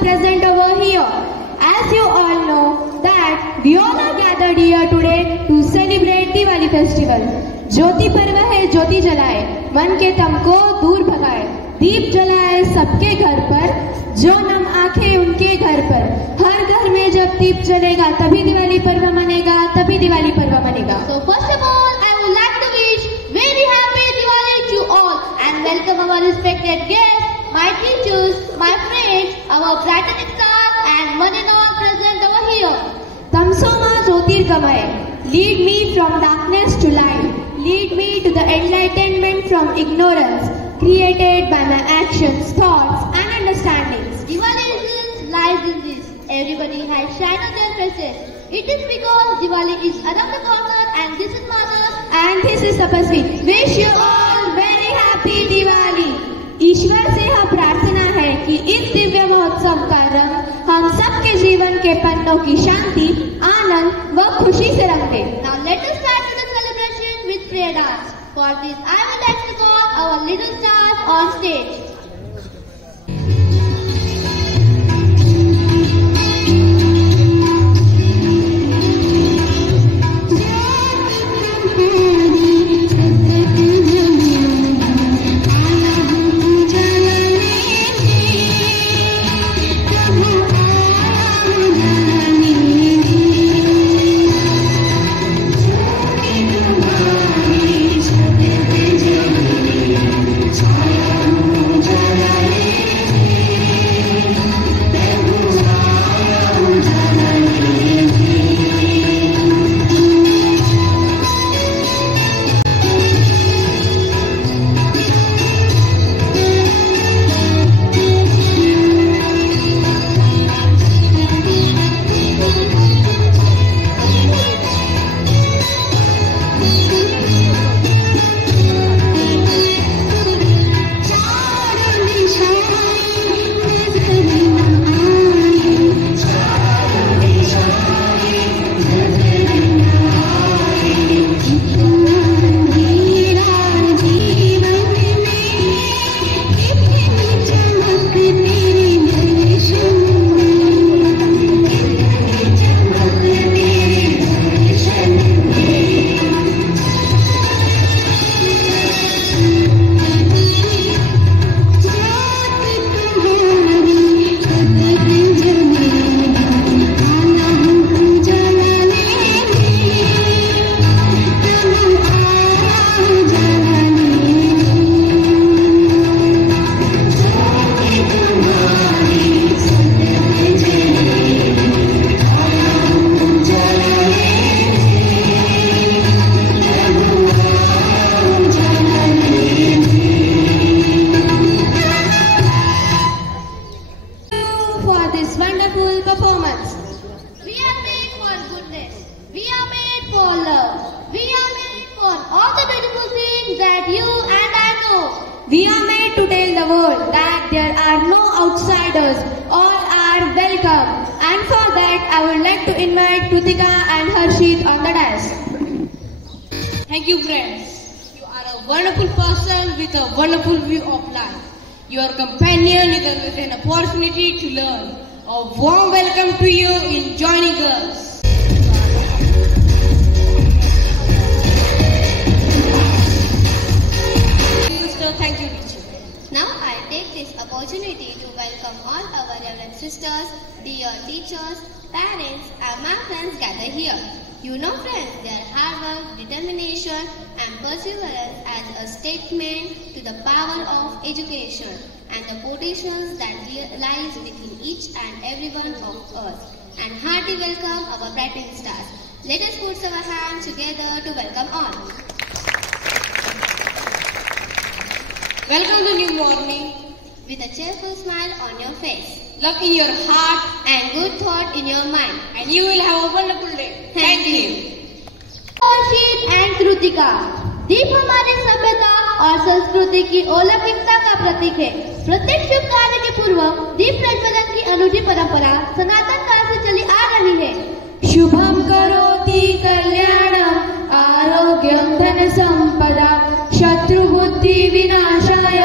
Present over here. As you all know that we all are gathered here today to celebrate Diwali festival. ज्योति पर्व है, ज्योति जलाए, मन के तम को दूर भगाए, दीप जलाए सबके घर पर, जो नम आंखें उनके घर पर। हर घर में जब दीप जलेगा तभी दिवाली पर्व मनेगा, तभी दिवाली पर्व मनेगा। So first of all, I would like to wish very happy Diwali to all and welcome our respected guests, my teachers, my friends, our brightening stars and one and all present over here. Tamso ma Jyotirgamaya, lead me from darkness to light, lead me to the enlightenment from ignorance created by my actions, thoughts and understandings. Diwali lies in this. Everybody has shine on their faces. It is because Diwali is around the corner and this is Mother and this is Tapasvi. Wish you all very happy Diwali. ईश्वर से यह प्रार्थना है कि इस दिव्य महोत्सव का रंग हम सबके जीवन के पन्नों की शांति, आनंद व खुशी से रंग दे। Now let us start with the celebration with prayer dance. For this I would like to call our little stars on stage. We are made to tell the world that there are no outsiders, all are welcome. And for that, I would like to invite Kritika and Harshit on the dais. Thank you, friends. You are a wonderful person with a wonderful view of life. Your companion with an opportunity to learn. A warm welcome to you in joining us. Thank you, teacher. Now I take this opportunity to welcome all our reverend sisters, dear teachers, parents and my friends gathered here. You know friends, their hard work, determination and perseverance as a statement to the power of education and the potentials that lies within each and every one of us. And hearty welcome our brightening stars. Let us put our hands together to welcome all. Welcome to new morning. with a cheerful smile on your face love in your heart, and good thought in your mind. and you will have a wonderful day. Thank you. शीत and Kritika, दीप हमारी सभ्यता और संस्कृति की अलौकिकता का प्रतीक है। प्रत्येक शुभ कार्य के पूर्व दीप प्रज्वलन की अनूठी परंपरा सनातन काल से चली आ रही है। शुभम करोति कल्याणम आरोग्यम धन संपदा शत्रु बुद्धि विनाशाय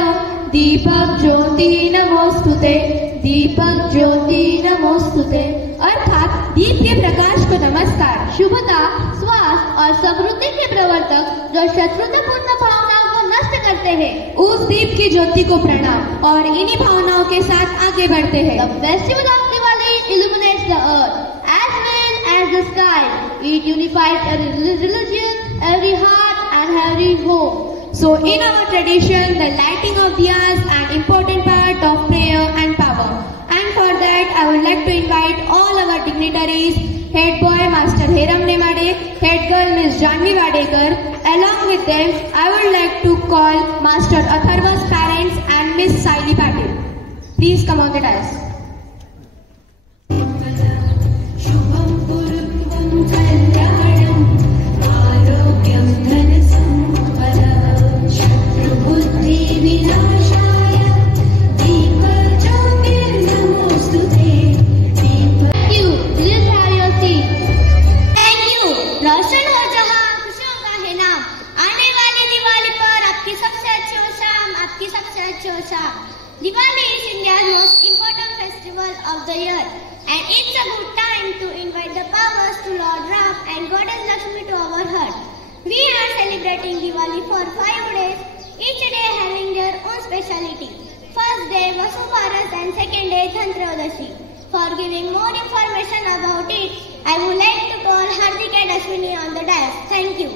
दीपक ज्योति नमोस्तुते, दीपक ज्योति नमोस्तुते अर्थात दीप के प्रकाश को नमस्कार। शुभता, स्वास्थ्य और समृद्धि के प्रवर्तक जो शत्रुतापूर्ण भावनाओं को नष्ट करते हैं, उस दीप की ज्योति को प्रणाम और इन्हीं भावनाओं के साथ आगे बढ़ते हैं। The festival of Diwali illuminates the earth as well as the sky. It unifies every religion, every heart and every home. So in our tradition, the lighting of diyas is an important part of prayer and power. And for that, I would like to invite all our dignitaries, Head Boy Master Hiram Nemade, Head Girl Miss Janvi Wadekar. Along with them, I would like to call Master Atharva's parents and Miss Saili Patil. Please come on the dais. Diwali is India's most important festival of the year, and it's a good time to invite the powers to Lord Ram and Goddess Lakshmi to our heart. We are celebrating Diwali for 5 days, each day having their own speciality. First day Vasubharas and second day Dhanteradasi. For giving more information about it, I would like to call Hardik and Ashwini on the dais. Thank you.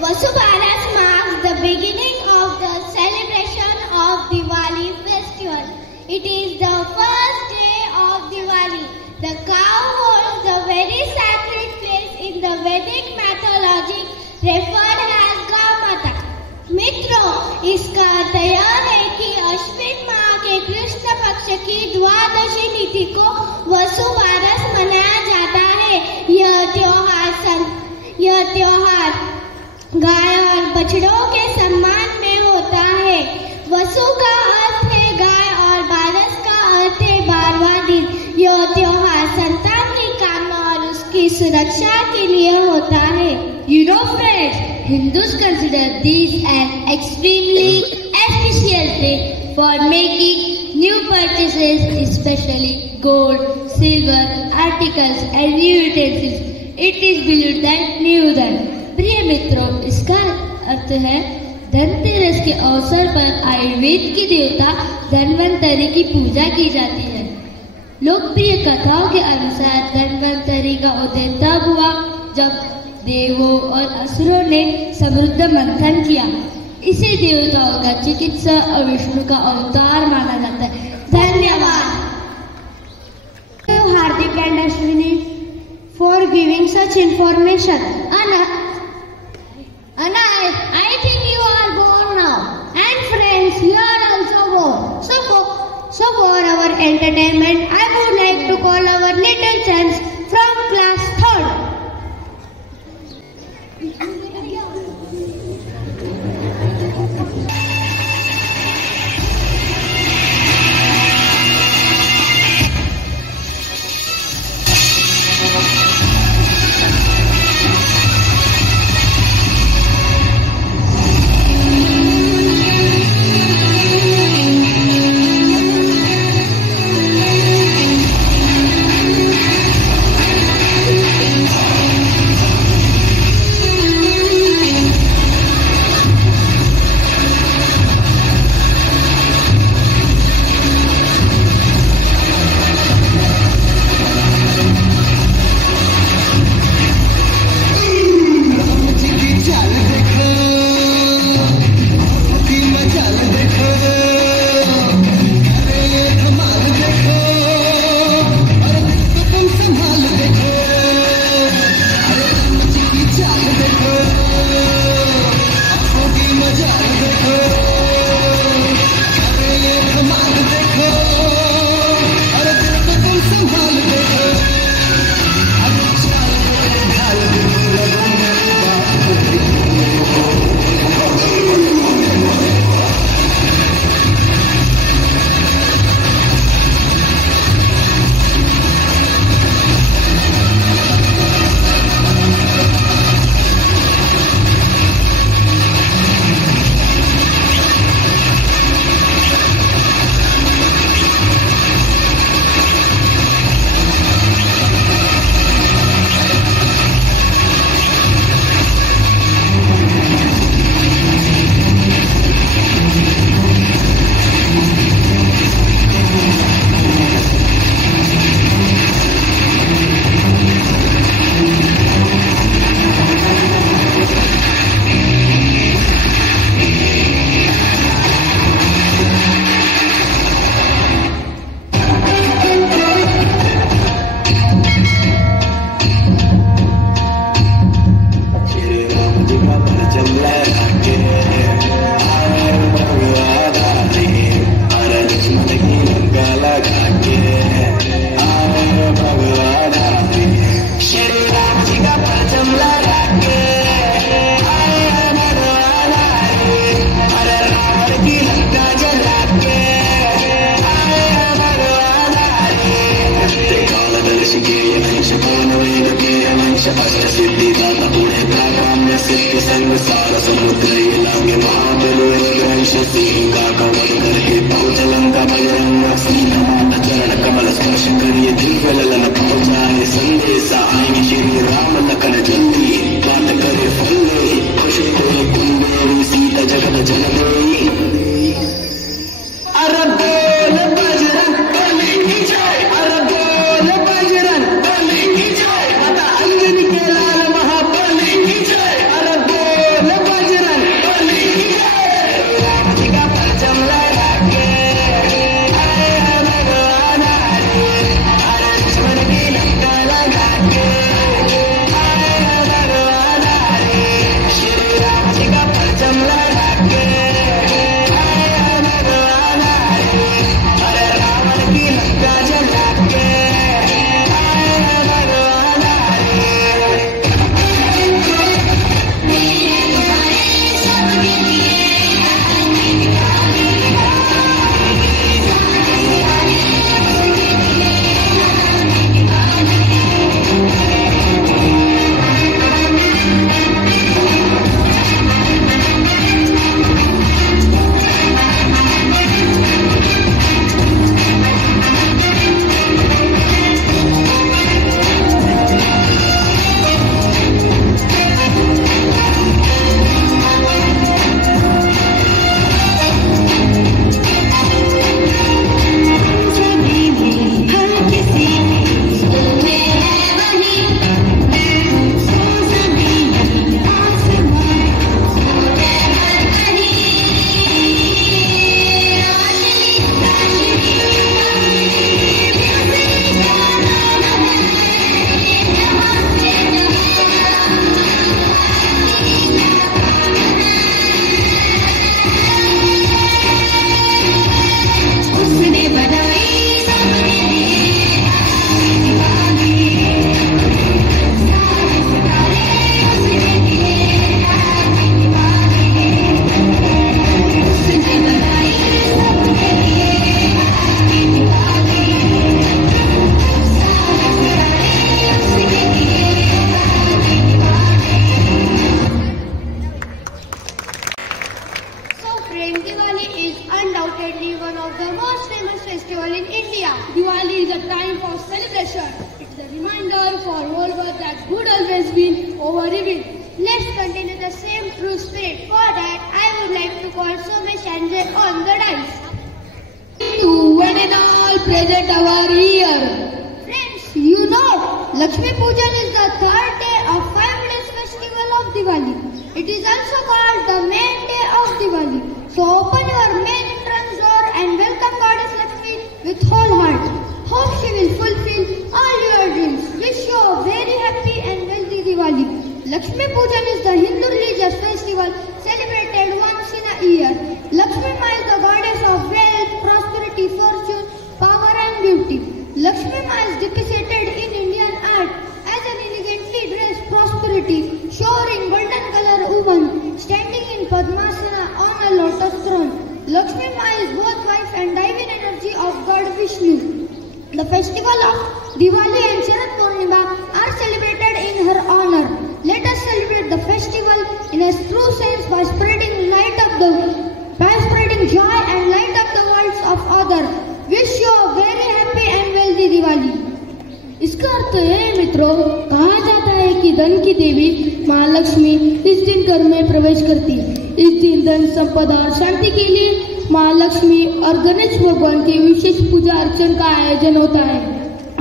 Vasubharas marks the beginning of the celebration of Diwali festival. It is the first day of Diwali. The cow holds a very sacred place in the Vedic mythology referred as Gaumata. मित्रों, इसका अर्थ यह है कि अश्विन माह के कृष्ण पक्ष की द्वादशी तिथि को वसुबारस मनाया जाता है। यह त्योहार गाय और बछड़ों के सम्मान में होता है। वसु का अर्थ है गाय और बारस का अर्थ है 12वां दिन। यह त्योहार संतान की कामना और उसकी सुरक्षा के लिए होता है। You know friends, Hindus consider this an extremely especial day for making new purchases, especially gold, silver, articles and new utensils. It is believed that new धन। प्रिय मित्रों, इसका अर्थ है धनतेरस के अवसर पर आयुर्वेद की देवता धन्वंतरी की पूजा की जाती है। लोकप्रिय कथाओं के अनुसार धन्वंतरी का उदय तब हुआ जब देवों और असुरों ने समृद्ध मंथन किया। इसे देवताओं का चिकित्सा और विष्णु का अवतार माना जाता है। धन्यवाद। Hardik and Ashwini for giving such information. Anna, I think you are born now. And friends, you are also born. So for our entertainment, I would like to call our little chums from class 3rd.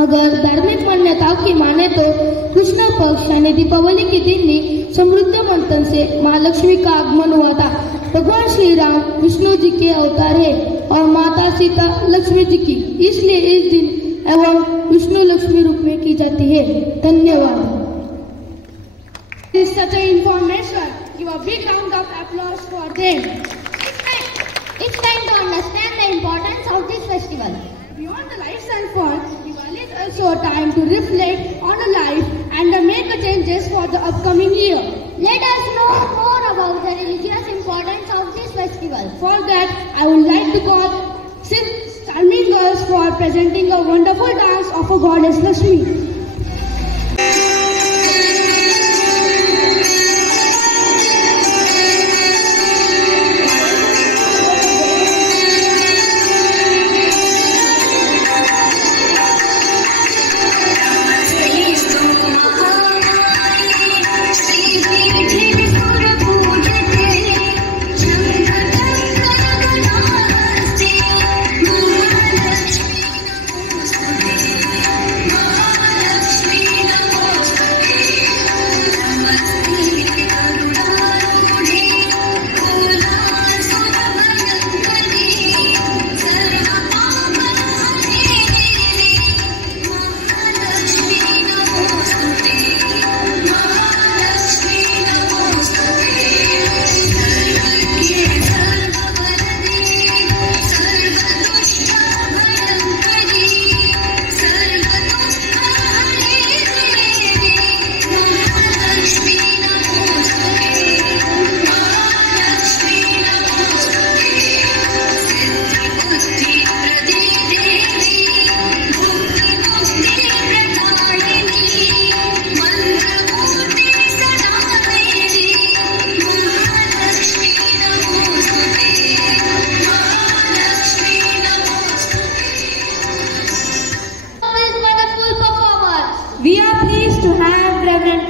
अगर धार्मिक मान्यताओं की माने तो कृष्ण पक्ष यानी दीपावली के दिन ही समृद्ध मंथन से महालक्ष्मी का आगमन हुआ था। भगवान श्री राम विष्णु जी के अवतार है और माता सीता लक्ष्मी जी की, इसलिए इस दिन एवं विष्णु लक्ष्मी रूप में की जाती है। धन्यवाद। This is such an information. Give a big round of applause for them. It's time to understand the importance of this festival. We Beyond the lights and fun, Diwali is also a time to reflect on a life and make changes for the upcoming year. Let us know more about the religious importance of this festival. For that, I would like to call 6 charming girls for presenting a wonderful dance of a goddess Lakshmi.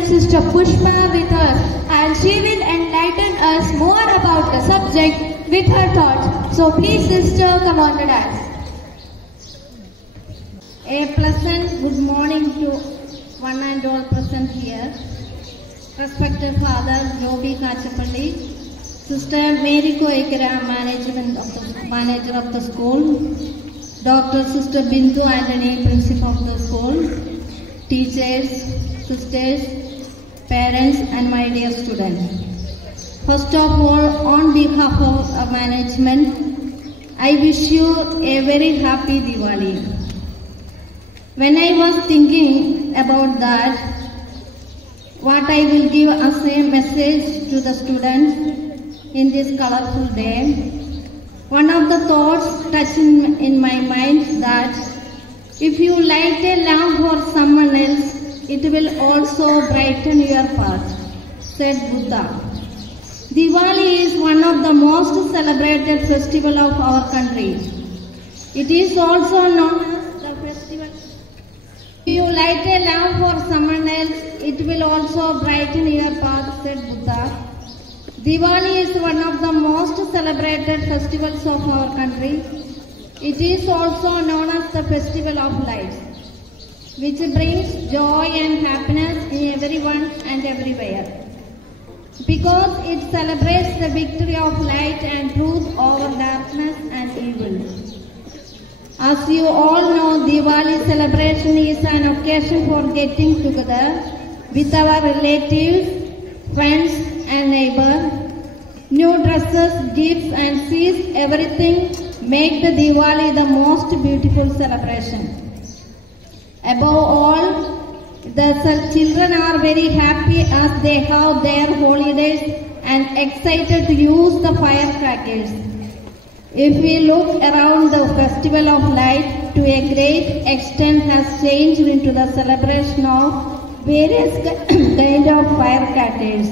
Sister Pushpa with us, and she will enlighten us more about the subject with her thoughts. So please sister, come on the dance. A pleasant good morning to one and all present here. Respected Father Joby Kachapalli, Sister Mary Koikara, manager of the school, Dr. Sister Bindu Anthony, principal of the school, teachers, sisters, parents and my dear students. First of all, on behalf of our management, I wish you a very happy Diwali. When I was thinking about that, what I will give as a message to the students in this colorful day, one of the thoughts touching in my mind that if you light a lamp for someone else, it will also brighten your path, said Buddha. Diwali is one of the most celebrated festivals of our country. It is also known as the festival. If you light a lamp for someone else, it will also brighten your path, said Buddha. Diwali is one of the most celebrated festivals of our country. It is also known as the Festival of Lights, which brings joy and happiness in everyone and everywhere. Because it celebrates the victory of light and truth over darkness and evil. As you all know, Diwali celebration is an occasion for getting together with our relatives, friends and neighbors. New dresses, gifts and sweets, everything make the Diwali the most beautiful celebration. Above all, the children are very happy as they have their holidays and excited to use the firecrackers. If we look around, the Festival of Light to a great extent has changed into the celebration of various kinds of firecrackers.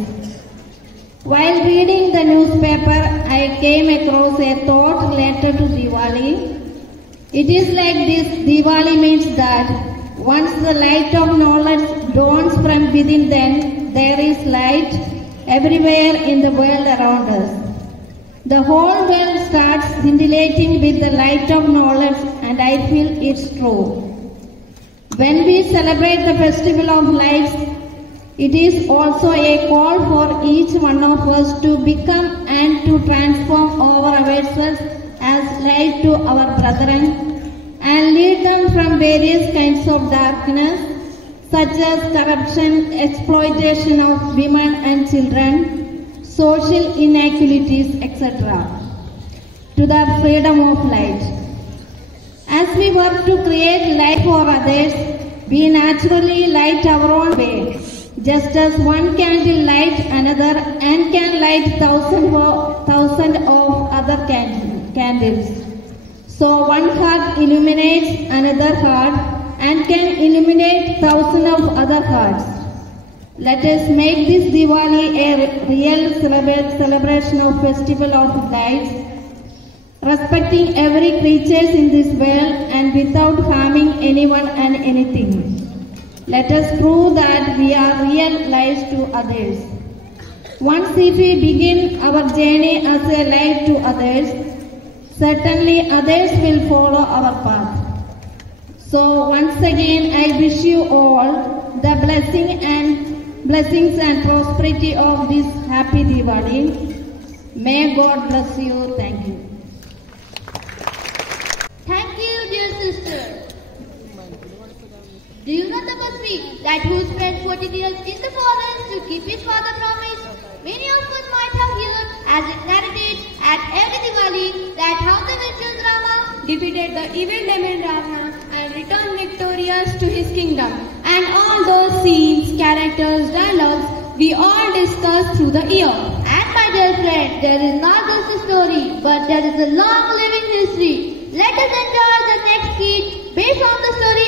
While reading the newspaper, I came across a thought related to Diwali. It is like this: Diwali means that once the light of knowledge dawns from within, then there is light everywhere in the world around us. The whole world starts scintillating with the light of knowledge, and I feel it's true. When we celebrate the Festival of Lights, it is also a call for each one of us to become and to transform ourselves as light to our brethren and lead them from various kinds of darkness such as corruption, exploitation of women and children, social inequalities, etc., to the freedom of light. As we work to create light for others, we naturally light our own way. Just as one candle light another and can light thousand of other candles. So one heart illuminates another heart and can illuminate thousands of other hearts. Let us make this Diwali a real celebration of festival of lights, respecting every creature in this world and without harming anyone and anything. Let us prove that we are real lights to others. Once if we begin our journey as a light to others, certainly others will follow our path. So once again I wish you all the blessings and prosperity of this happy Diwali. May God bless you. Thank you. Thank you, dear sister. Do you know the Tapasvi that who spent 14 years in the forest to keep his father promise? Many of us might have heard as it narrated at every Diwali that how the villagers Rama defeated the evil demon Ravana and returned victorious to his kingdom. And all those scenes, characters, dialogues we all discussed through the year. And my dear friend, there is not just a story, but there is a long living history. Let us enjoy the next skit based on the story